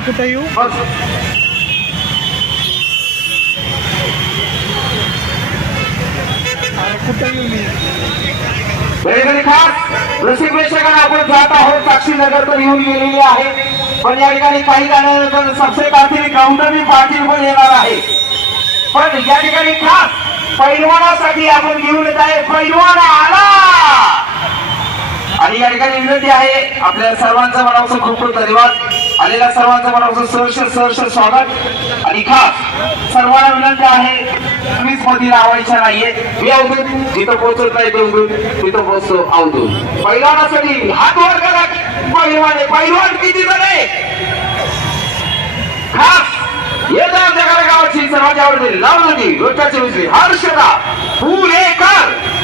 कुठं येऊ कुठं येऊ मी वेळेकडे खास रसिक प्रेक्षकांना आपण जात आहोत साक्षीनगर तर येऊन गेलेली आहे पण या ठिकाणी काही गाण्यानंतर सबसे प्राथमिक काउंटरनी पार्टी पण येणार आहे पण या ठिकाणी खास पैलवानासाठी आपण घेऊन येत आहे पैलवान आला आणि या ठिकाणी विनंती आहे आपल्या सर्वांचं मनापासून खूप खूप धन्यवाद आलेल्या सर्वांचं मनापासून सहर्ष स्वागत आणि खास सर्वांना विनंती आहे तुम्हीच मध्ये लावायच्या नाहीये मी अवधूत जिथं पोहोचत नाही देवदूत तिथं पोहोचतो अवधूत पैलवानासाठी हात वर करा पैलवान किती जण आहे खास येतात जगाला गावाची सर्वांच्या आवडते लावणी रोजच्या हर्षदा फुलेकर